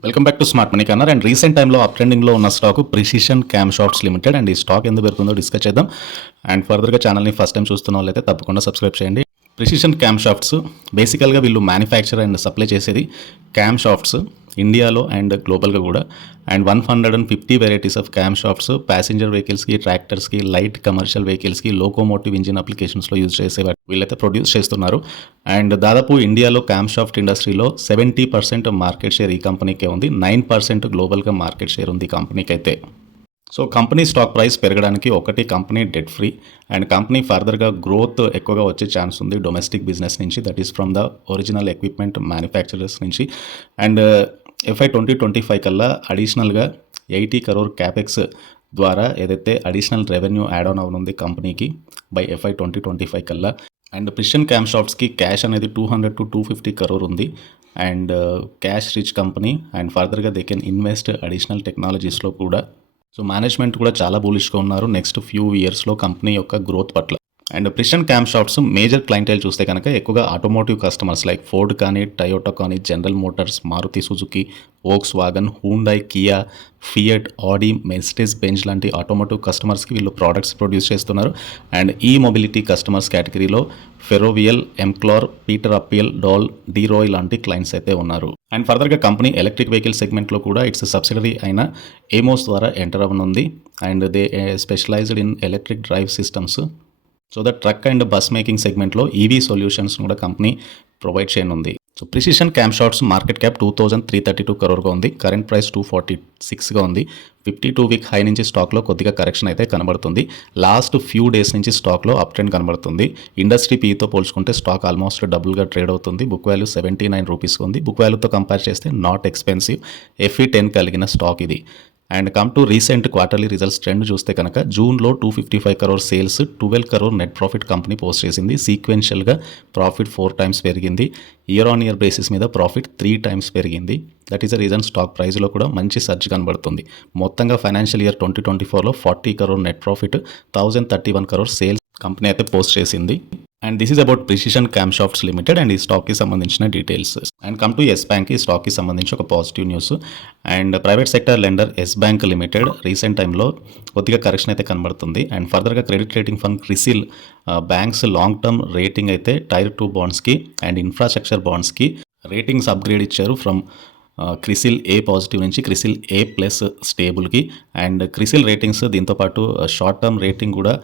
Welcome back to smart money corner. And recent టైంలో up ట్రెండింగ్లో ఉన్న stock precision camshafts limited. And ఈ stock ఎందుకు పెరుగుతుందో డిస్కస్ చేద్దాం. అండ్ ఫర్దర్గా ఛానల్ని ఫస్ట్ టైం చూస్తున్న వాళ్ళైతే తప్పకుండా సబ్స్క్రైబ్ చేయండి. ప్రిసిషన్ క్యామ్ షాఫ్ట్స్ బేసికల్గా వీళ్ళు మ్యానుఫ్యాక్చర్ అండ్ సప్లై చేసేది క్యామ్ షాఫ్ట్స్ ఇండియాలో అండ్ గ్లోబల్గా కూడా. And 150 varieties of camshafts passenger వెహికల్స్కి, ట్రాక్టర్స్కి, లైట్ కమర్షియల్ వెహికల్స్కి, లోకోమోటివ్ ఇంజిన్ అప్లికేషన్స్లో యూజ్ చేసే వీళ్ళైతే ప్రొడ్యూస్ చేస్తున్నారు. అండ్ దాదాపు ఇండియాలో క్యామ్ షాఫ్ట్ ఇండస్ట్రీలో 70% మార్కెట్ షేర్ ఈ కంపెనీకే ఉంది. 9% గ్లోబల్గా మార్కెట్ షేర్ ఉంది ఈ కంపెనీకి అయితే. సో కంపెనీ స్టాక్ ప్రైస్ పెరగడానికి ఒకటి, company debt free and company ఫర్దర్గా గ్రోత్ ఎక్కువగా వచ్చే ఛాన్స్ ఉంది డొమెస్టిక్ బిజినెస్ నుంచి, that is from the original equipment manufacturers నుంచి. అండ్ FY 2025 కల్లా అడిషనల్గా 80 crore క్యాపెక్స్ ద్వారా ఏదైతే అడిషనల్ రెవెన్యూ యాడ్ ఆన్ అవనుంది కంపెనీకి బై FY 2025 కల్లా. అండ్ ప్రిసిషన్ క్యామ్ షాఫ్ట్స్కి క్యాష్ అనేది 200 to 250 crore ఉంది. And cash rich company and ఫర్దర్గా దే కెన్ ఇన్వెస్ట్ అడిషనల్ టెక్నాలజీస్లో కూడా. సో మేనేజ్మెంట్ కూడా చాలా బులిష్గా ఉన్నారు నెక్స్ట్ ఫ్యూ ఇయర్స్లో కంపెనీ యొక్క గ్రోత్ పట్ల. And precision camshafts major clientele చూస్తే కనుక ఎక్కువగా ఆటోమోటివ్ కస్టమర్స్ లైక్ ఫోర్డ్ కానీ, టయోటా కానీ, General Motors, Maruti Suzuki, Volkswagen, Hyundai, Kia, Fiat, Audi, Mercedes Benz లాంటి ఆటోమోటివ్ కస్టమర్స్కి వీళ్ళు ప్రోడక్ట్స్ ప్రొడ్యూస్ చేస్తున్నారు. అండ్ ఈ మొబిలిటీ కస్టమర్స్ కేటగిరీలో ఫెరోవియల్, ఎంక్లార్, పీటర్ అప్పియల్, డాల్, డీరోయ్ లాంటి క్లయింట్స్ అయితే ఉన్నారు. అండ్ ఫర్దర్గా కంపెనీ ఎలక్ట్రిక్ వెహికల్ సెగ్మెంట్లో కూడా ఇట్స్ సబ్సిడరీ అయిన ఏమోస్ ద్వారా ఎంటర్ అవ్వనుంది. And they specialised in electric drive systems. So the truck and bus making సెగ్మెంట్లో ఈవీ సొల్యూషన్స్ కూడా కంపెనీ ప్రొవైడ్ చేయనుంది. So precision camshafts market cap 2332 crore ఉంది. కరెంట్ ప్రైస్ 246గా ఉంది. 52 వీక్ హై నుంచి స్టాక్లో కొద్దిగా కరెక్షన్ అయితే కనబడుతుంది. లాస్ట్ ఫ్యూ డేస్ నుంచి స్టాక్లో అప్ ట్రెండ్ కనబడుతుంది. ఇండస్ట్రీ పీతో పోల్చుకుంటే స్టాక్ ఆల్మోస్ట్ డబుల్గా ట్రేడ్ అవుతుంది. బుక్ వాల్యూ 79 రూపీస్ ఉంది. బుక్ వాల్యూతో కంపేర్ చేస్తే నాట్ ఎక్స్పెన్సివ్, FE 10 కలిగిన స్టాక్ ఇది. And come to recent quarterly results trend చూస్తే కనుక జూన్లో 255 crore sales, 12 crore net profit company post చేసింది. సీక్వెన్షియల్గా ప్రాఫిట్ 4 times పెరిగింది. ఇయర్ ఆన్ ఇయర్ బేసిస్ మీద ప్రాఫిట్ 3 times పెరిగింది. That is the reason stock ప్రైస్లో కూడా మంచి సర్జ్ కనబడుతుంది. మొత్తంగా ఫైనాన్షియల్ ఇయర్ 2024లో 40 crore net profit, 1031 crore sales company అయితే పోస్ట్ చేసింది. And this is about precision camshafts limited and ఈ స్టాక్కి సంబంధించిన details. And come to Yes Bank, ఈ స్టాక్కి సంబంధించి ఒక positive news. And private sector lender Yes Bank limited recent టైంలో కొద్దిగా కరెక్షన్ అయితే కనబడుతుంది. అండ్ ఫర్దర్గా credit rating fund CRISIL banks long term rating అయితే టైర్ 2 బాండ్స్కి అండ్ ఇన్ఫ్రాస్ట్రక్చర్ బాండ్స్కి రేటింగ్స్ అప్గ్రేడ్ ఇచ్చారు ఫ్రమ్ క్రిసిల్ ఏ పాజిటివ్ నుంచి క్రిసిల్ A+ స్టేబుల్కి. అండ్ క్రిసిల్ రేటింగ్స్ దీంతోపాటు షార్ట్ టర్మ్ రేటింగ్ కూడా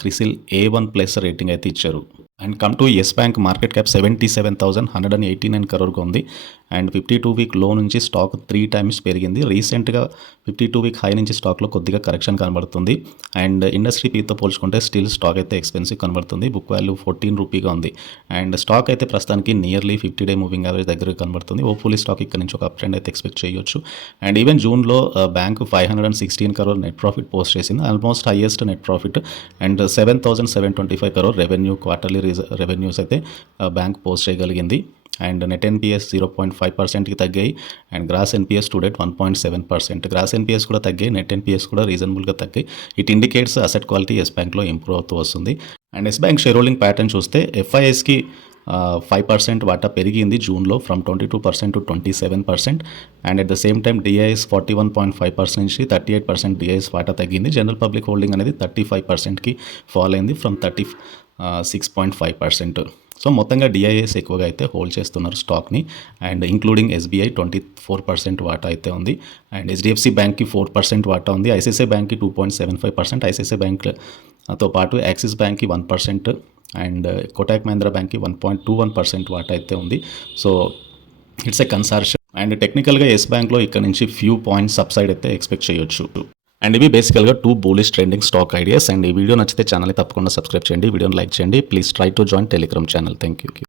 క్రిసిల్ A1+ రేటింగ్ అయితే ఇచ్చారు. And come to Yes Bank market cap 77,189 crore ఉంది. అండ్ 52 వీక్ లో నుంచి స్టాక్ 3 times పెరిగింది. రీసెంట్గా 52 వీక్ హై నుంచి స్టాక్లో కొద్దిగా కరెక్షన్ కనబడుతుంది. అండ్ ఇండస్ట్రీ పీతో పోల్చుకుంటే స్టిల్ స్టాక్ అయితే ఎక్స్పెన్సివ్ కనబడుతుంది. బుక్ వాల్యూ 14 రూపీగా ఉంది. అండ్ స్టాక్ అయితే ప్రస్తుతానికి నియర్లీ 50-day మూవింగ్ యావరేజ్ దగ్గర కనబడుతుంది. హోప్ఫుల్లీ స్టాక్ ఇక్కడ నుంచి ఒక అప్ ట్రెండ్ అయితే ఎక్స్పెక్ట్ చేయొచ్చు. అండ్ ఈవెన్ జూన్లో bank 516 crore net profit post చేసింది, almost highest net profit. And 7,725 crore revenue, quarterly revenues అయితే బ్యాంక్ పోస్ట్ చేయగలిగింది. అండ్ నెట్ NPS 0.5%కి తగ్గాయి. And gross NPS to date 1.7%. Gross NPS కూడా తగ్గాయి, నెట్ NPS కూడా రీజనబుల్గా తగ్గాయి. It indicates asset quality Yes బ్యాంక్లో ఇంప్రూవ్ అవుతూ వస్తుంది. And Yes Bank shareholding pattern చూస్తే FISకి 5% వాటా పెరిగింది జూన్లో from 22% to 27%. And at the same time DIS 41.5% నుంచి 38% DIS వాటా తగ్గింది. జనరల్ పబ్లిక్ హోల్డింగ్ అనేది 35%కి ఫాల్ అయింది ఫ్రమ్ 36.5%. సో మొత్తంగా DIS ఎక్కువగా అయితే హోల్డ్ చేస్తున్నారు స్టాక్ని. అండ్ ఇంక్లూడింగ్ SBI 24% వాటా అయితే ఉంది. అండ్ HDFC బ్యాంక్కి 4% వాటా ఉంది. ICICI బ్యాంక్కి 2.75%. ICICI బ్యాంక్తో పాటు యాక్సిస్ బ్యాంక్కి 1% అండ్ కోటాక్ మహీంద్రా బ్యాంక్కి 1.21% వాటా అయితే ఉంది. So it's a consortium. And టెక్నికల్గా ఎస్ బ్యాంక్లో ఇక్కడ నుంచి ఫ్యూ పాయింట్స్ సబ్సైడ్ అయితే ఎక్స్పెక్ట్ చేయొచ్చు. అండ్ ఇవి బేసికల్గా 2 bullish trending stock ideas. And ఈ వీడియో నచ్చితే ఛానల్ని తప్పకుండా సబ్స్క్రైబ్ చేయండి, వీడియోని లైక్ చేయండి. Please try to join Telegram channel. Thank you.